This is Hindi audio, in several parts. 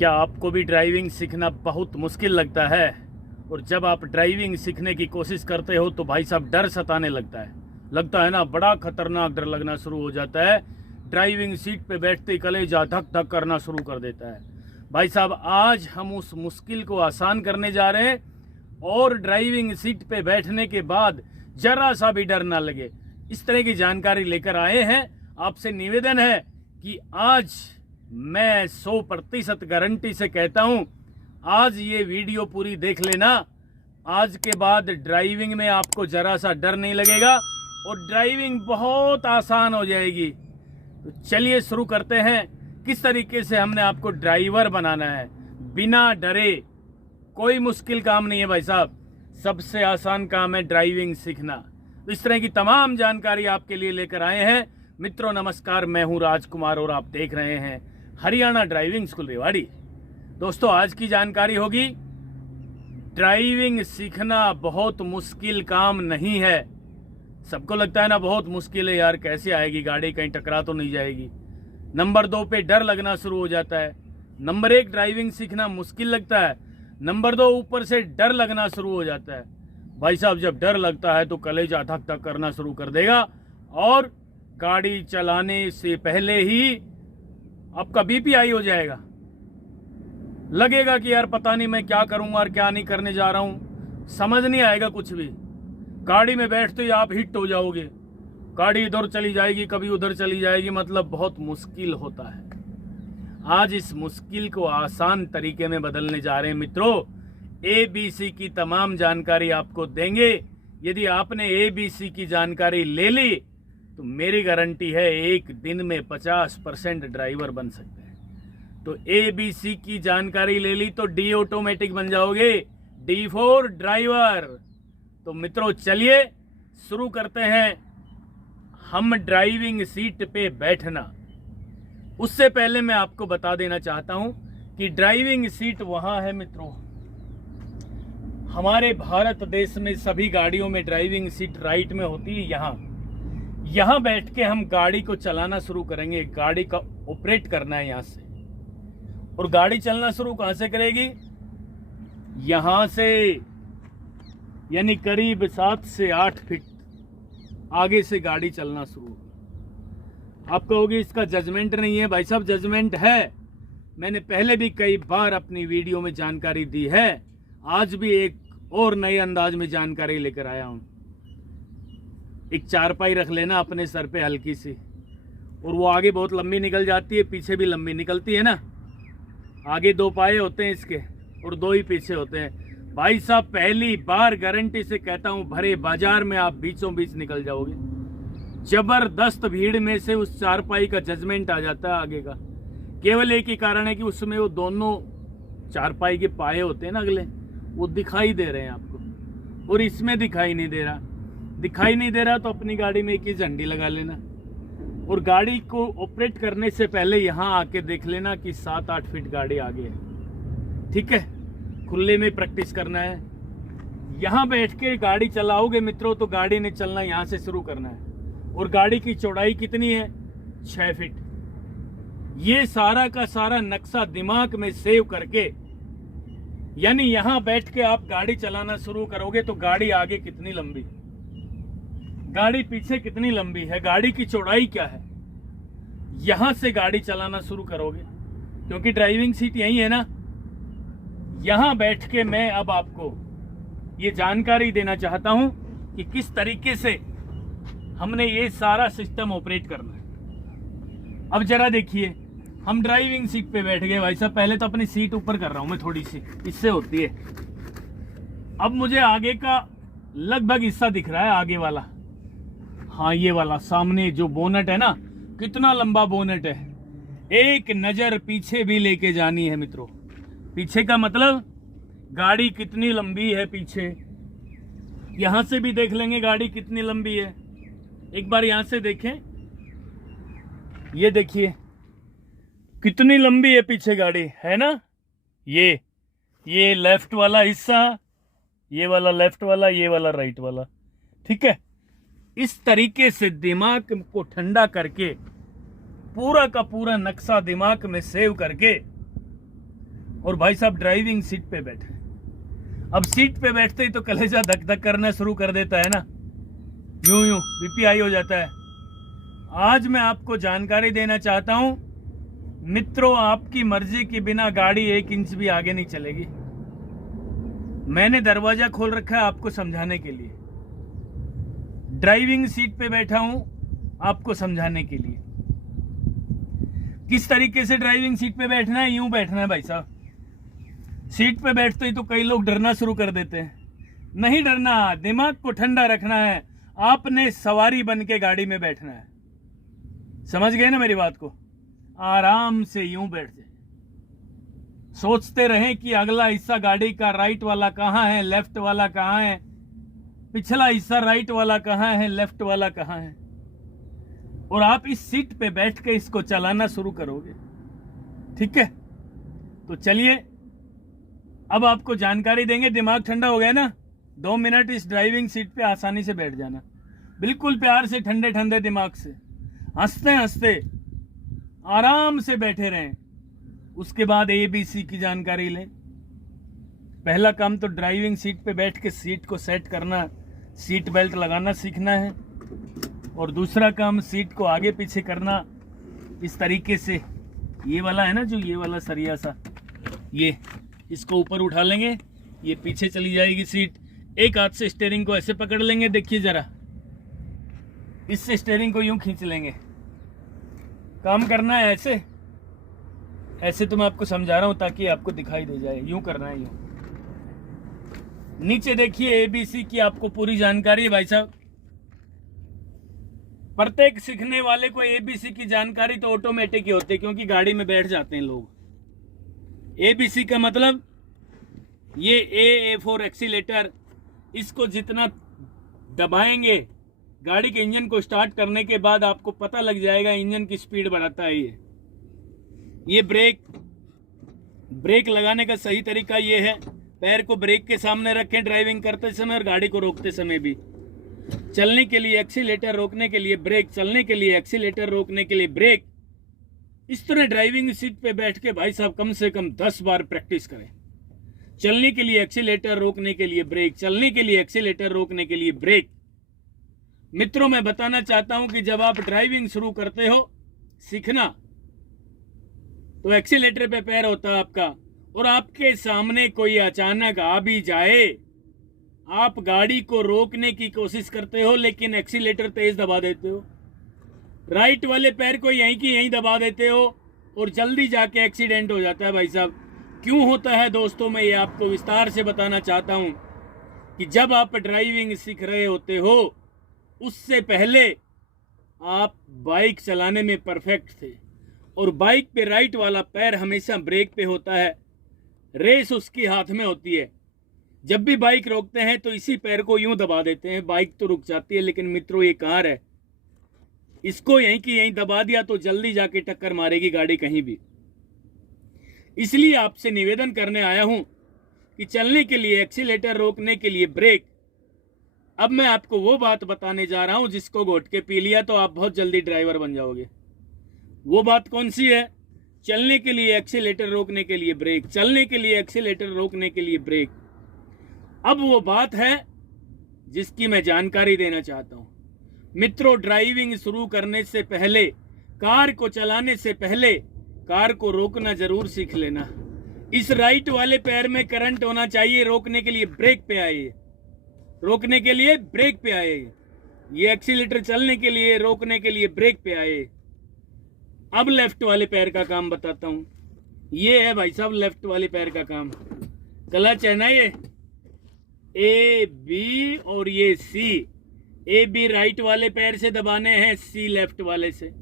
क्या आपको भी ड्राइविंग सीखना बहुत मुश्किल लगता है? और जब आप ड्राइविंग सीखने की कोशिश करते हो तो भाई साहब डर सताने लगता है ना, बड़ा खतरनाक डर लगना शुरू हो जाता है। ड्राइविंग सीट पे बैठते ही कलेजा धक धक करना शुरू कर देता है। भाई साहब आज हम उस मुश्किल को आसान करने जा रहे हैं और ड्राइविंग सीट पे बैठने के बाद जरा सा भी डर ना लगे, इस तरह की जानकारी लेकर आए हैं। आपसे निवेदन है कि आज मैं 100% गारंटी से कहता हूं, आज ये वीडियो पूरी देख लेना। आज के बाद ड्राइविंग में आपको जरा सा डर नहीं लगेगा और ड्राइविंग बहुत आसान हो जाएगी। तो चलिए शुरू करते हैं। किस तरीके से हमने आपको ड्राइवर बनाना है बिना डरे। कोई मुश्किल काम नहीं है भाई साहब, सबसे आसान काम है ड्राइविंग सीखना। तो इस तरह की तमाम जानकारी आपके लिए लेकर आए हैं। मित्रों नमस्कार, मैं हूं राजकुमार और आप देख रहे हैं हरियाणा ड्राइविंग स्कूल रेवाड़ी। दोस्तों आज की जानकारी होगी, ड्राइविंग सीखना बहुत मुश्किल काम नहीं है। सबको लगता है ना बहुत मुश्किल है यार, कैसे आएगी गाड़ी, कहीं टकरा तो नहीं जाएगी। नंबर 2 पे डर लगना शुरू हो जाता है। नंबर 1 ड्राइविंग सीखना मुश्किल लगता है, नंबर 2 ऊपर से डर लगना शुरू हो जाता है। भाई साहब जब डर लगता है तो कलेजा धक धक करना शुरू कर देगा और गाड़ी चलाने से पहले ही आपका बीपी हाई हो जाएगा। लगेगा कि यार पता नहीं मैं क्या करूंगा और क्या नहीं करने जा रहा हूं, समझ नहीं आएगा कुछ भी। गाड़ी में बैठते ही आप हिट हो जाओगे, गाड़ी इधर चली जाएगी कभी उधर चली जाएगी, मतलब बहुत मुश्किल होता है। आज इस मुश्किल को आसान तरीके में बदलने जा रहे हैं मित्रों। ABC की तमाम जानकारी आपको देंगे। यदि आपने ABC की जानकारी ले ली तो मेरी गारंटी है एक दिन में 50% ड्राइवर बन सकते हैं। तो ABC की जानकारी ले ली तो D ऑटोमेटिक बन जाओगे, D फॉर ड्राइवर। तो मित्रों चलिए शुरू करते हैं हम ड्राइविंग सीट पे बैठना। उससे पहले मैं आपको बता देना चाहता हूं कि ड्राइविंग सीट वहां है मित्रों। हमारे भारत देश में सभी गाड़ियों में ड्राइविंग सीट राइट में होती है। यहां बैठ के हम गाड़ी को चलाना शुरू करेंगे। गाड़ी का ऑपरेट करना है यहां से, और गाड़ी चलना शुरू कहां से करेगी? यहां से, यानी करीब 7 से 8 फीट आगे से गाड़ी चलना शुरू। आप कहोगे इसका जजमेंट नहीं है। भाई साहब जजमेंट है, मैंने पहले भी कई बार अपनी वीडियो में जानकारी दी है। आज भी एक और नए अंदाज में जानकारी लेकर आया हूं। एक चारपाई रख लेना अपने सर पे हल्की सी, और वो आगे बहुत लंबी निकल जाती है, पीछे भी लंबी निकलती है ना। आगे 2 पाए होते हैं इसके और 2 ही पीछे होते हैं। भाई साहब पहली बार गारंटी से कहता हूं, भरे बाजार में आप बीचों बीच निकल जाओगे। जबरदस्त भीड़ में से उस चारपाई का जजमेंट आ जाता है आगे का। केवल एक ही कारण है कि उसमें वो दोनों चारपाई के पाए होते हैं ना अगले, वो दिखाई दे रहे हैं आपको, और इसमें दिखाई नहीं दे रहा तो अपनी गाड़ी में एक ही झंडी लगा लेना। और गाड़ी को ऑपरेट करने से पहले यहां आके देख लेना कि 7-8 फीट गाड़ी आगे है। ठीक है, खुले में प्रैक्टिस करना है। यहां बैठ के गाड़ी चलाओगे मित्रों तो गाड़ी ने चलना यहां से शुरू करना है। और गाड़ी की चौड़ाई कितनी है? 6 फीट। ये सारा का सारा नक्शा दिमाग में सेव करके, यानी यहां बैठ के आप गाड़ी चलाना शुरू करोगे तो गाड़ी आगे कितनी लंबी, गाड़ी पीछे कितनी लंबी है, गाड़ी की चौड़ाई क्या है, यहां से गाड़ी चलाना शुरू करोगे। क्योंकि ड्राइविंग सीट यही है ना। यहां बैठ के मैं अब आपको ये जानकारी देना चाहता हूं कि किस तरीके से हमने ये सारा सिस्टम ऑपरेट करना है। अब जरा देखिए, हम ड्राइविंग सीट पे बैठ गए। भाई साहब पहले तो अपनी सीट ऊपर कर रहा हूं मैं, थोड़ी सी इससे होती है। अब मुझे आगे का लगभग हिस्सा दिख रहा है, आगे वाला। हाँ ये वाला सामने जो बोनट है ना, कितना लंबा बोनट है। एक नजर पीछे भी लेके जानी है मित्रों। पीछे का मतलब गाड़ी कितनी लंबी है पीछे, यहां से भी देख लेंगे गाड़ी कितनी लंबी है। एक बार यहां से देखें, ये देखिए कितनी लंबी है पीछे गाड़ी, है ना। ये लेफ्ट वाला हिस्सा, ये वाला लेफ्ट वाला, ये वाला राइट वाला। ठीक है, इस तरीके से दिमाग को ठंडा करके पूरा का पूरा नक्शा दिमाग में सेव करके और भाई साहब ड्राइविंग सीट पे बैठे। अब सीट पे बैठते ही तो कलेजा धक धक करना शुरू कर देता है ना, यूं यूं बीपी हाई हो जाता है। आज मैं आपको जानकारी देना चाहता हूं मित्रों, आपकी मर्जी के बिना गाड़ी 1 इंच भी आगे नहीं चलेगी। मैंने दरवाजा खोल रखा है आपको समझाने के लिए, ड्राइविंग सीट पे बैठा हूं आपको समझाने के लिए किस तरीके से ड्राइविंग सीट पे बैठना है। यूं बैठना है भाई साहब। सीट पे बैठते ही तो कई लोग डरना शुरू कर देते हैं। नहीं डरना, दिमाग को ठंडा रखना है। आपने सवारी बन के गाड़ी में बैठना है। समझ गए ना मेरी बात को? आराम से यूं बैठ जाए, सोचते रहें कि अगला हिस्सा गाड़ी का राइट वाला कहां है, लेफ्ट वाला कहां है, पिछला हिस्सा राइट वाला कहां है, लेफ्ट वाला कहां है, और आप इस सीट पे बैठ के इसको चलाना शुरू करोगे। ठीक है, तो चलिए अब आपको जानकारी देंगे। दिमाग ठंडा हो गया ना? 2 मिनट इस ड्राइविंग सीट पे आसानी से बैठ जाना, बिल्कुल प्यार से, ठंडे ठंडे दिमाग से, हंसते हंसते आराम से बैठे रहें। उसके बाद ABC की जानकारी लें। पहला काम तो ड्राइविंग सीट पे बैठ के सीट को सेट करना, सीट बेल्ट लगाना सीखना है। और दूसरा काम सीट को आगे पीछे करना इस तरीके से। ये वाला है ना, जो ये वाला सरिया सा, ये इसको ऊपर उठा लेंगे, ये पीछे चली जाएगी सीट। एक हाथ से स्टीयरिंग को ऐसे पकड़ लेंगे, देखिए जरा, इससे स्टीयरिंग को यूं खींच लेंगे। काम करना है ऐसे ऐसे, तो मैं आपको समझा रहा हूं ताकि आपको दिखाई दे जाए। यूं करना है, यूं। नीचे देखिए ABC की आपको पूरी जानकारी है भाई साहब। प्रत्येक सीखने वाले को ABC की जानकारी तो ऑटोमेटिक ही होती है, क्योंकि गाड़ी में बैठ जाते हैं लोग। ABC का मतलब ये A फॉर एक्सीलेटर, इसको जितना दबाएंगे गाड़ी के इंजन को स्टार्ट करने के बाद आपको पता लग जाएगा इंजन की स्पीड बढ़ाता है ये ब्रेक लगाने का सही तरीका ये है, पैर को ब्रेक के सामने रखें ड्राइविंग करते समय और गाड़ी को रोकते समय भी। चलने के लिए एक्सीलेटर, रोकने के लिए ब्रेक, चलने के लिए एक्सीलेटर, रोकने के लिए ब्रेक। इस तरह ड्राइविंग सीट पे बैठ के भाई साहब कम से कम 10 बार प्रैक्टिस करें। चलने के लिए एक्सीलेटर, रोकने के लिए ब्रेक, चलने के लिए एक्सीलेटर, रोकने के लिए ब्रेक। मित्रों, मैं बताना चाहता हूं कि जब आप ड्राइविंग शुरू करते हो सीखना, तो एक्सीलेटर पे पैर होता है आपका, और आपके सामने कोई अचानक आ भी जाए, आप गाड़ी को रोकने की कोशिश करते हो लेकिन एक्सीलेटर तेज दबा देते हो, राइट वाले पैर को यहीं की यहीं दबा देते हो और जल्दी जाके एक्सीडेंट हो जाता है भाई साहब। क्यों होता है दोस्तों, मैं ये आपको विस्तार से बताना चाहता हूं कि जब आप ड्राइविंग सीख रहे होते हो उससे पहले आप बाइक चलाने में परफेक्ट थे, और बाइक पे राइट वाला पैर हमेशा ब्रेक पे होता है, रेस उसके हाथ में होती है। जब भी बाइक रोकते हैं तो इसी पैर को यूं दबा देते हैं, बाइक तो रुक जाती है। लेकिन मित्रों, ये कार है, इसको यहीं की यहीं दबा दिया तो जल्दी जाके टक्कर मारेगी गाड़ी कहीं भी। इसलिए आपसे निवेदन करने आया हूं कि चलने के लिए एक्सीलेटर, रोकने के लिए ब्रेक। अब मैं आपको वो बात बताने जा रहा हूं जिसको घोट के पी लिया तो आप बहुत जल्दी ड्राइवर बन जाओगे। वो बात कौन सी है? चलने के लिए एक्सीलेटर, रोकने के लिए ब्रेक, चलने के लिए एक्सीलेटर, रोकने के लिए ब्रेक। अब वो बात है जिसकी मैं जानकारी देना चाहता हूं। मित्रों, ड्राइविंग शुरू करने से पहले, कार को चलाने से पहले कार को रोकना जरूर सीख लेना। इस राइट वाले पैर में करंट होना चाहिए, रोकने के लिए ब्रेक पे आए, रोकने के लिए ब्रेक पे आए। ये एक्सीलेटर चलने के लिए, रोकने के लिए ब्रेक पे आए। अब लेफ्ट वाले पैर का काम बताता हूं। ये है भाई साहब लेफ्ट वाले पैर का काम। क्लच है ना, ये A B और ये C। A B राइट वाले पैर से दबाने हैं, C लेफ्ट वाले से।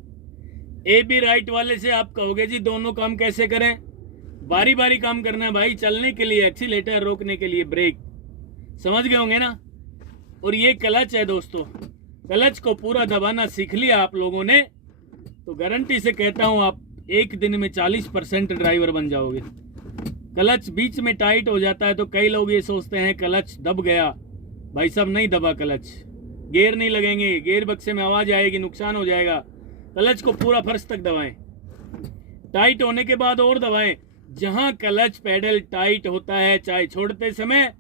A B राइट वाले से आप कहोगे जी दोनों काम कैसे करें? बारी बारी काम करना है भाई। चलने के लिए एक्सीलेटर, रोकने के लिए ब्रेक। समझ गए होंगे ना? और ये क्लच है दोस्तों, क्लच को पूरा दबाना सीख लिया आप लोगों ने तो गारंटी से कहता हूं आप एक दिन में 40% ड्राइवर बन जाओगे। क्लच बीच में टाइट हो जाता है तो कई लोग ये सोचते हैं क्लच दब गया। भाई साहब नहीं दबा क्लच, गियर नहीं लगेंगे, गियर बक्से में आवाज आएगी, नुकसान हो जाएगा। क्लच को पूरा फर्श तक दबाएं, टाइट होने के बाद और दबाएं, जहां क्लच पेडल टाइट होता है, चाहे छोड़ते समय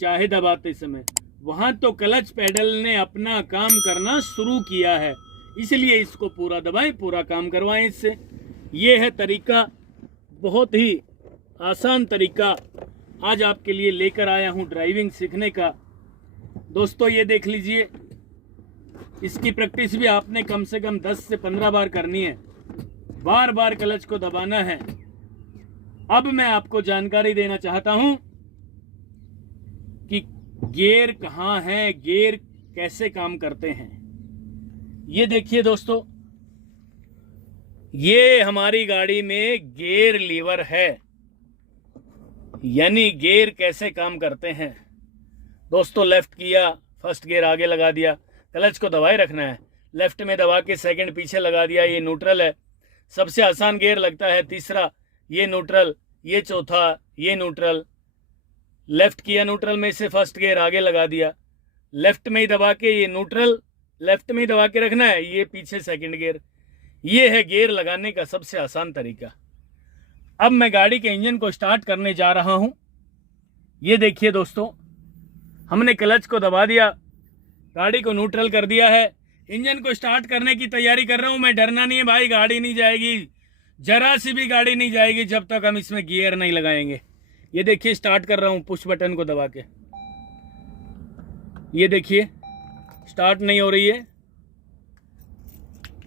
चाहे दबाते समय, वहां तो क्लच पेडल ने अपना काम करना शुरू किया है, इसलिए इसको पूरा दबाएं, पूरा काम करवाएं इससे। ये है तरीका, बहुत ही आसान तरीका आज आपके लिए लेकर आया हूं ड्राइविंग सीखने का। दोस्तों ये देख लीजिए, इसकी प्रैक्टिस भी आपने कम से कम 10 से 15 बार करनी है, बार बार क्लच को दबाना है। अब मैं आपको जानकारी देना चाहता हूं कि गियर कहां है, गियर कैसे काम करते हैं। ये देखिए दोस्तों, ये हमारी गाड़ी में गियर लीवर है, यानी गियर कैसे काम करते हैं। दोस्तों लेफ्ट किया, फर्स्ट गियर आगे लगा दिया, क्लच को दबाए रखना है, लेफ्ट में दबा के सेकंड पीछे लगा दिया, ये न्यूट्रल है। सबसे आसान गियर लगता है तीसरा, ये न्यूट्रल, ये चौथा, ये न्यूट्रल। लेफ्ट किया, न्यूट्रल में से फर्स्ट गियर आगे लगा दिया, लेफ्ट में ही दबा के ये न्यूट्रल, लेफ्ट में ही दबा के रखना है, ये पीछे सेकंड गियर। ये है गियर लगाने का सबसे आसान तरीका। अब मैं गाड़ी के इंजन को स्टार्ट करने जा रहा हूं। ये देखिए दोस्तों, हमने क्लच को दबा दिया, गाड़ी को न्यूट्रल कर दिया है, इंजन को स्टार्ट करने की तैयारी कर रहा हूं मैं। डरना नहीं है भाई, गाड़ी नहीं जाएगी, जरा सी भी गाड़ी नहीं जाएगी जब तक हम इसमें गियर नहीं लगाएंगे। ये देखिए स्टार्ट कर रहा हूं पुश बटन को दबा के, ये देखिए स्टार्ट नहीं हो रही है,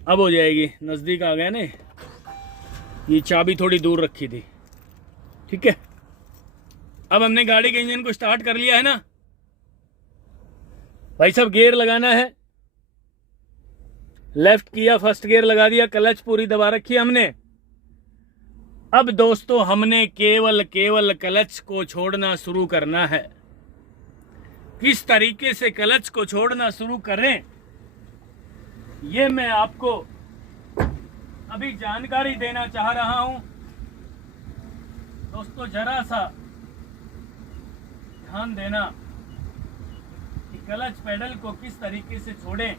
अब हो जाएगी, नजदीक आ गया ना। ये चाबी थोड़ी दूर रखी थी, ठीक है। अब हमने गाड़ी के इंजन को स्टार्ट कर लिया है ना भाई साहब। गियर लगाना है, लेफ्ट किया, फर्स्ट गियर लगा दिया, क्लच पूरी दबा रखी है हमने। अब दोस्तों हमने केवल क्लच को छोड़ना शुरू करना है। किस तरीके से क्लच को छोड़ना शुरू करें, ये मैं आपको अभी जानकारी देना चाह रहा हूं। दोस्तों जरा सा ध्यान देना कि क्लच पेडल को किस तरीके से छोड़ें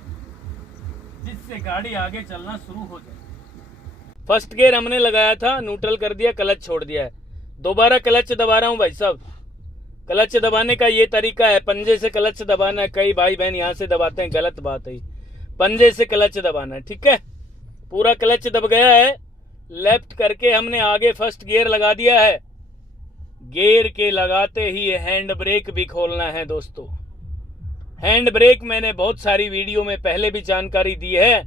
जिससे गाड़ी आगे चलना शुरू हो जाए। फर्स्ट गियर हमने लगाया था, न्यूट्रल कर दिया, क्लच छोड़ दिया है, दोबारा क्लच दबा रहा हूं भाई साहब। क्लच दबाने का ये तरीका है, पंजे से क्लच दबाना है। कई भाई बहन यहां से दबाते हैं, गलत बात है, पंजे से क्लच दबाना है, ठीक है। पूरा क्लच दब गया है, लेफ्ट करके हमने आगे फर्स्ट गियर लगा दिया है। गियर के लगाते ही हैंड ब्रेक भी खोलना है दोस्तों। हैंड ब्रेक मैंने बहुत सारी वीडियो में पहले भी जानकारी दी है,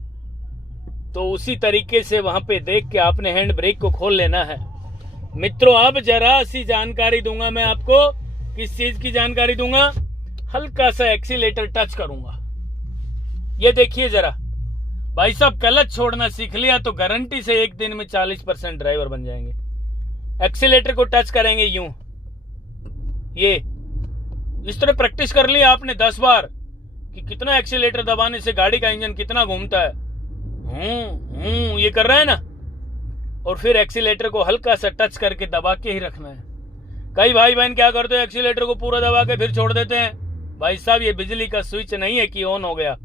तो उसी तरीके से वहां पे देख के आपने हैंड ब्रेक को खोल लेना है। मित्रों अब जरा सी जानकारी दूंगा मैं आपको। किस चीज की जानकारी दूंगा? हल्का सा एक्सीलेटर टच करूंगा। ये देखिए जरा भाई साहब, क्लच छोड़ना सीख लिया तो गारंटी से एक दिन में 40% ड्राइवर बन जाएंगे। एक्सीलेटर को टच करेंगे यूं, ये इस तरह प्रैक्टिस कर लिया आपने 10 बार कि कितना एक्सीलेटर दबाने से गाड़ी का इंजन कितना घूमता है। ये कर रहा है ना, और फिर एक्सीलेटर को हल्का सा टच करके दबा के ही रखना है। कई भाई बहन क्या करते हैं, एक्सीलेटर को पूरा दबा के फिर छोड़ देते हैं। भाई साहब ये बिजली का स्विच नहीं है कि ऑन हो गया,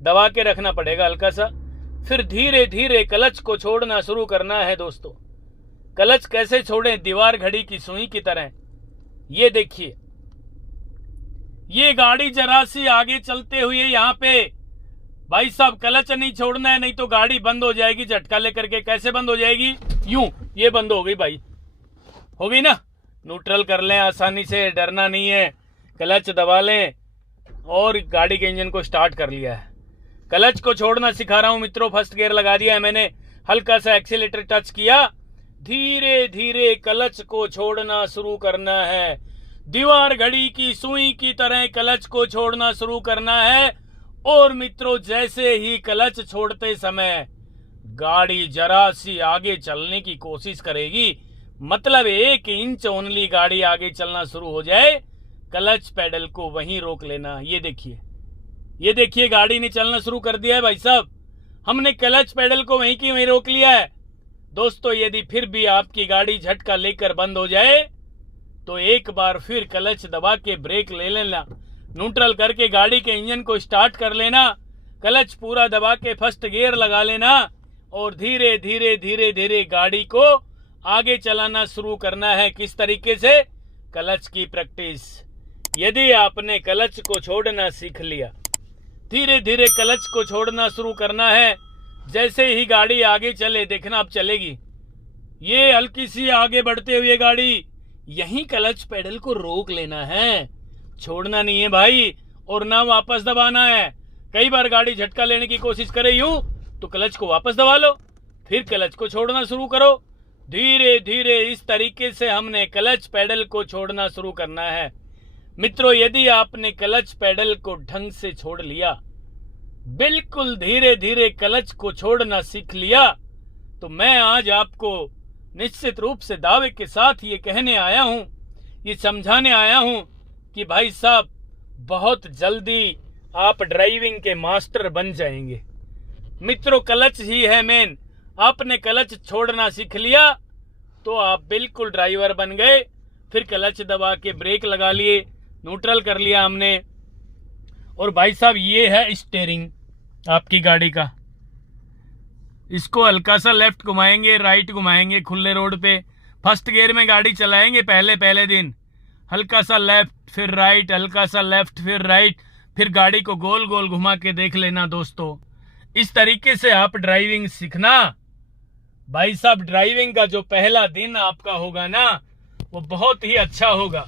दबा के रखना पड़ेगा हल्का सा, फिर धीरे धीरे क्लच को छोड़ना शुरू करना है दोस्तों। क्लच कैसे छोड़ें? दीवार घड़ी की सुई की तरह। ये देखिए, ये गाड़ी जरा सी आगे चलते हुए यहाँ पे भाई साहब क्लच नहीं छोड़ना है, नहीं तो गाड़ी बंद हो जाएगी झटका लेकर के। कैसे बंद हो जाएगी? यूं, ये बंद हो गई भाई, हो गई ना। न्यूट्रल कर लें आसानी से, डरना नहीं है, क्लच दबा लें और गाड़ी के इंजन को स्टार्ट कर लिया है। क्लच को छोड़ना सिखा रहा हूं मित्रों। फर्स्ट गियर लगा दिया है मैंने, हल्का सा एक्सीलेटर टच किया, धीरे धीरे क्लच को छोड़ना शुरू करना है। दीवार घड़ी की सुई की तरह क्लच को छोड़ना शुरू करना है। और मित्रों जैसे ही क्लच छोड़ते समय गाड़ी जरा सी आगे चलने की कोशिश करेगी, मतलब 1 इंच ओनली गाड़ी आगे चलना शुरू हो जाए, क्लच पेडल को वहीं रोक लेना। ये देखिए, ये देखिए गाड़ी ने चलना शुरू कर दिया है भाई साहब। हमने क्लच पेडल को वहीं की वहीं रोक लिया है। दोस्तों यदि फिर भी आपकी गाड़ी झटका लेकर बंद हो जाए तो एक बार फिर क्लच दबा के ब्रेक ले लेना, न्यूट्रल करके गाड़ी के इंजन को स्टार्ट कर लेना, क्लच पूरा दबा के फर्स्ट गियर लगा लेना और धीरे धीरे धीरे धीरे गाड़ी को आगे चलाना शुरू करना है। किस तरीके से? क्लच की प्रैक्टिस। यदि आपने क्लच को छोड़ना सीख लिया, धीरे धीरे क्लच को छोड़ना शुरू करना है। जैसे ही गाड़ी आगे चले, देखना अब चलेगी, ये हल्की सी आगे बढ़ते हुए गाड़ी, यहीं क्लच पेडल को रोक लेना है, छोड़ना नहीं है भाई, और ना वापस दबाना है। कई बार गाड़ी झटका लेने की कोशिश करे यूं, तो क्लच को वापस दबा लो, फिर क्लच को छोड़ना शुरू करो। धीरे धीरे इस तरीके से हमने क्लच पेडल को छोड़ना शुरू करना है। मित्रों, यदि आपने क्लच पेडल को ढंग से छोड़ लिया, बिल्कुल धीरे धीरे क्लच को छोड़ना सीख लिया, तो मैं आज आपको निश्चित रूप से दावे के साथ ये कहने आया हूं, ये समझाने आया हूं कि भाई साहब बहुत जल्दी आप ड्राइविंग के मास्टर बन जाएंगे। मित्रों, क्लच ही है मेन। आपने क्लच छोड़ना सीख लिया तो आप बिल्कुल ड्राइवर बन गए। फिर क्लच दबा के ब्रेक लगा लिए, न्यूट्रल कर लिया हमने। और भाई साहब ये है स्टीयरिंग आपकी गाड़ी का। इसको हल्का सा लेफ्ट घुमाएंगे, राइट घुमाएंगे खुले रोड पे। फर्स्ट गियर में गाड़ी चलाएंगे पहले दिन, हल्का सा लेफ्ट फिर राइट, हल्का सा लेफ्ट फिर राइट, फिर गाड़ी को गोल गोल घुमा के देख लेना दोस्तों। इस तरीके से आप ड्राइविंग सीखना। भाई साहब ड्राइविंग का जो पहला दिन आपका होगा ना, वो बहुत ही अच्छा होगा।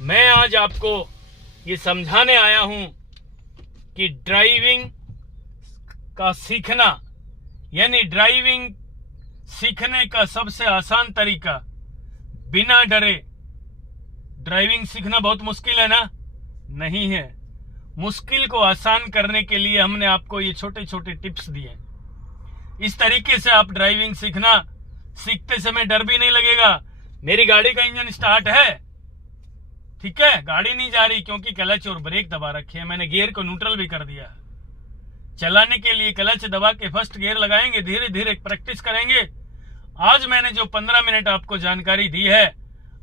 मैं आज आपको ये समझाने आया हूं कि ड्राइविंग का सीखना, यानी ड्राइविंग सीखने का सबसे आसान तरीका, बिना डरे। ड्राइविंग सीखना बहुत मुश्किल है ना? नहीं है। मुश्किल को आसान करने के लिए हमने आपको ये छोटे छोटे टिप्स दिए। इस तरीके से आप ड्राइविंग सीखना। सीखते समय डर भी नहीं लगेगा। मेरी गाड़ी का इंजन स्टार्ट है, ठीक है, गाड़ी नहीं जा रही क्योंकि क्लच और ब्रेक दबा रखे हैं। मैंने गियर को न्यूट्रल भी कर दिया। चलाने के लिए क्लच दबा के फर्स्ट गियर लगाएंगे, धीरे धीरे प्रैक्टिस करेंगे। आज मैंने जो 15 मिनट आपको जानकारी दी है,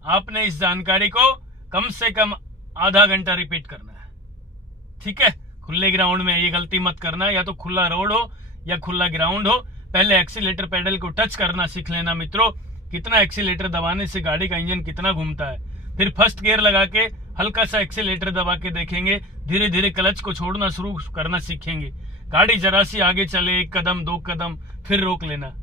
आपने इस जानकारी को कम से कम आधा घंटा रिपीट करना है, ठीक है। खुले ग्राउंड में ये गलती मत करना, या तो खुला रोड हो या खुला ग्राउंड हो। पहले एक्सीलेटर पेडल को टच करना सीख लेना मित्रों, कितना एक्सीलेटर दबाने से गाड़ी का इंजन कितना घूमता है। फिर फर्स्ट गियर लगा के हल्का सा एक्सीलेटर दबा के देखेंगे, धीरे धीरे क्लच को छोड़ना शुरू करना सीखेंगे। गाड़ी जरा सी आगे चले, 1 कदम 2 कदम, फिर रोक लेना।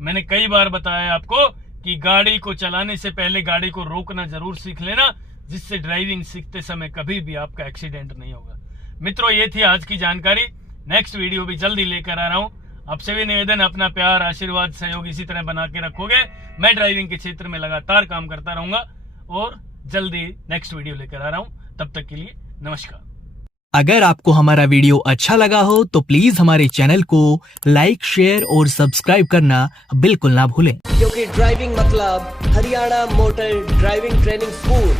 मैंने कई बार बताया आपको कि गाड़ी को चलाने से पहले गाड़ी को रोकना जरूर सीख लेना, जिससे ड्राइविंग सीखते समय कभी भी आपका एक्सीडेंट नहीं होगा। मित्रों, ये थी आज की जानकारी। नेक्स्ट वीडियो भी जल्दी लेकर आ रहा हूं। आपसे भी निवेदन, अपना प्यार, आशीर्वाद, सहयोग इसी तरह बना के रखोगे। मैं ड्राइविंग के क्षेत्र में लगातार काम करता रहूंगा और जल्दी नेक्स्ट वीडियो लेकर आ रहा हूं। तब तक के लिए नमस्कार। अगर आपको हमारा वीडियो अच्छा लगा हो तो प्लीज हमारे चैनल को लाइक, शेयर और सब्सक्राइब करना बिल्कुल ना भूलें, क्योंकि ड्राइविंग मतलब Haryana motor driving training school.